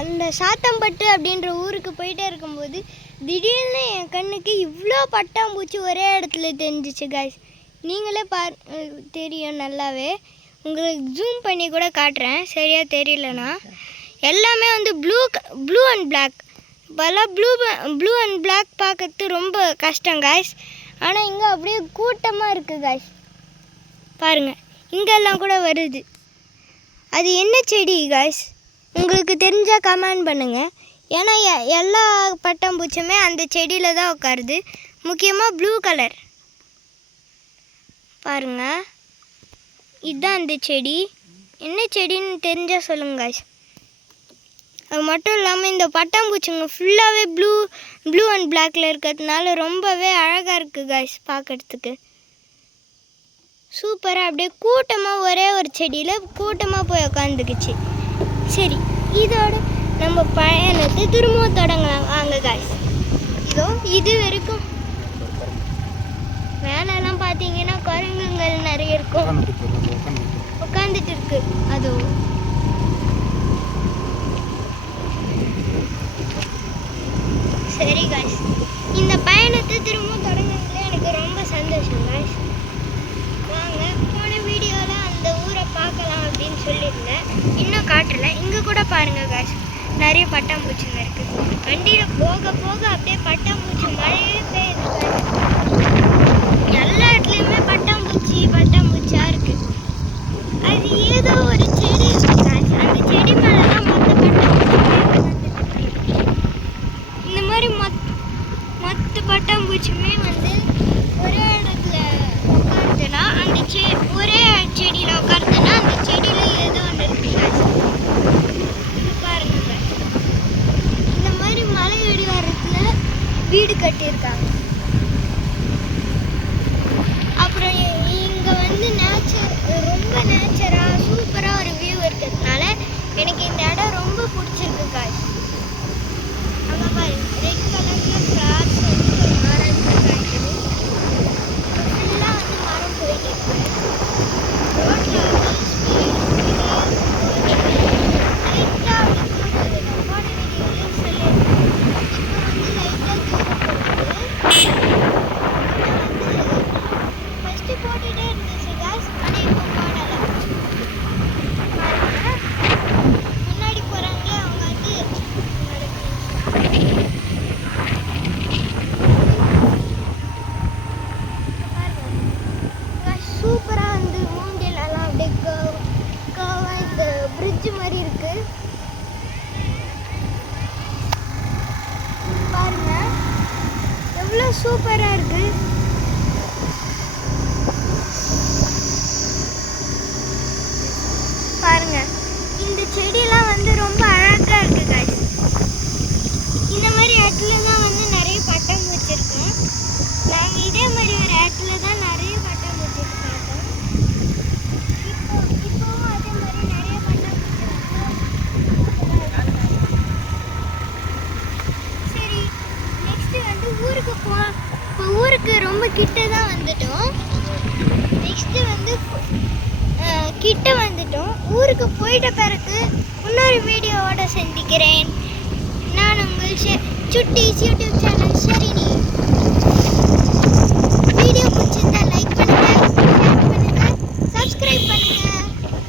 அந்த சாத்தம்பட்டு அப்படின்ற ஊருக்கு போயிட்டே இருக்கும்போது திடீர்னு என் கண்ணுக்கு இவ்வளோ பட்டாம்பூச்சி ஒரே இடத்துல தெரிஞ்சிச்சு காய்ஸ். நீங்களே தெரியும் நல்லாவே. உங்களுக்கு ஜூம் பண்ணி கூட காட்டுறேன், சரியாக தெரியலனா. எல்லாமே வந்து ப்ளூ அண்ட் பிளாக். இப்போல்லாம் ப்ளூ அண்ட் பிளாக் பார்க்கறது ரொம்ப கஷ்டம் காய்ஸ். ஆனால் இங்கே அப்படியே கூட்டமாக இருக்குது காய்ஸ். பாருங்கள், இங்கெல்லாம் கூட வருது. அது என்ன செடி காய்ஸ்? உங்களுக்கு தெரிஞ்சால் கமெண்ட் பண்ணுங்கள். ஏன்னா எல்லா பட்டாம்பூச்சுமே அந்த செடியில் தான் உட்காருது. முக்கியமாக ப்ளூ கலர் பாருங்கள். இதுதான் அந்த செடி. என்ன செடின்னு தெரிஞ்சால் சொல்லுங்கள் காய்ஸ். அது மட்டும் இல்லாமல் இந்த பட்டாம்பூச்சிங்க ஃபுல்லாகவே ப்ளூ அண்ட் பிளாக்கில் இருக்கிறதுனால ரொம்பவே அழகாக இருக்குது காய்ஸ் பார்க்குறதுக்கு. சூப்பராக அப்படியே கூட்டமாக ஒரே ஒரு செடியில் கூட்டமாக போய் உட்காந்துக்குச்சு. சரி, இதோட நம்ம பயணத்தை திரும்பவும் தொடங்கலாம் வாங்க காய்ஸ். இது வரைக்கும் மேலெல்லாம் பார்த்தீங்கன்னா குரங்குங்கள் நிறைய இருக்கும், உட்காந்துட்டு இருக்கு. அதுவும் சரி காய்ஸ், இந்த பயணத்தை திரும்பவும் தொடங்கினதுல எனக்கு ரொம்ப சந்தோஷம் காய்ஸ். வாங்க, போன வீடியோவில் அந்த ஊரை பார்க்கலாம் அப்படின்னு சொல்லியிருந்தேன், இன்னும் காட்டலை. இங்கே கூட பாருங்கள் காய்ஸ், நிறைய பட்டாம்பூச்சிங்க இருக்குது. வண்டியில் போக போக அப்படியே பட்டாம்பூச்சி மழையே பெய்யுது காய்ஸ். எல்லா இடத்துலையுமே பட்டாம்பூச்சியாக இருக்குது. அது ஏதோ ஒரு செடி இருக்குது காய்ஸ். அந்த செடி மேலே தான் மொத்த பட்டாம்பூச்சியுமே இந்த மாதிரி மொத்த பட்டாம்பூச்சியுமே வந்து ஒரே இடத்துல உட்காருதுன்னா ஒரே செடியில் உட்காருதுன்னா அந்த செடியில் ஏதோ ஒன்று இருக்குது பாருங்க. இந்த மாதிரி மலை அடிவாரத்தில் வீடு கட்டியிருக்காங்க. அப்புறம் இங்கே வந்து ரொம்ப நேச்சராக சூப்பராக ஒரு வியூ இருக்கிறதுனால எனக்கு இந்த இடம் ரொம்ப பிடிச்சிருக்கு காய்ஸ். அங்கே பாருங்க, ரெட் கலரில் ஃப்ளார்ஸ் வந்து ஒரு மரம் காய்க்குது. ஃபுல்லாக வந்து மரம் போயிட்டு இருக்கு. ரோட்டில் வந்து லைட்டாக அப்படி தூங்குது. நான் போன வீடியோலையும் சொல்லியிருக்கேன். இப்போ வந்து லைட்டாக தூங்க போகுது. ஃபஸ்ட்டு போட்டுகிட்டே இருந்துச்சு காய்ஸ், ஆனால் இப்போ போடலை. பாருங்கள், முன்னாடி போகிறாங்களே அவங்க வந்து சூப்பராக வந்து மூங்கிலெல்லாம் அப்படியே கர்வாக இந்த பிரிட்ஜ் மாதிரி இருக்கு பாருங்க, எவ்வளோ சூப்பராக இருக்கு. பாருங்க, இந்த செடியெல்லாம் வந்து ரொம்ப அழகாக இருக்கு காய்ஸ். இந்த மாதிரி இடத்துல தான் வந்து நிறைய பட்டாம்பூச்சி இருக்கும். நாங்கள் இதே மாதிரி ஒரு இடத்துல தான் நிறைய பட்டாம்பூச்சி பார்த்தோம். இப்போவும் அதே மாதிரி நிறைய பட்டாம்பூச்சி சரி, நெக்ஸ்ட்டு வந்து ஊருக்கு இப்போ ஊருக்கு ரொம்ப கிட்ட தான் வந்துட்டோம். நெக்ஸ்ட்டு வந்து கிட்ட வந்துட்டோம். ஊருக்கு போயிட்ட பிறகு இன்னொரு வீடியோவோட சந்திக்கிறேன். நான் உங்கள் சுட்டீஸ் யூடியூப் சேனல் ஷெரினி.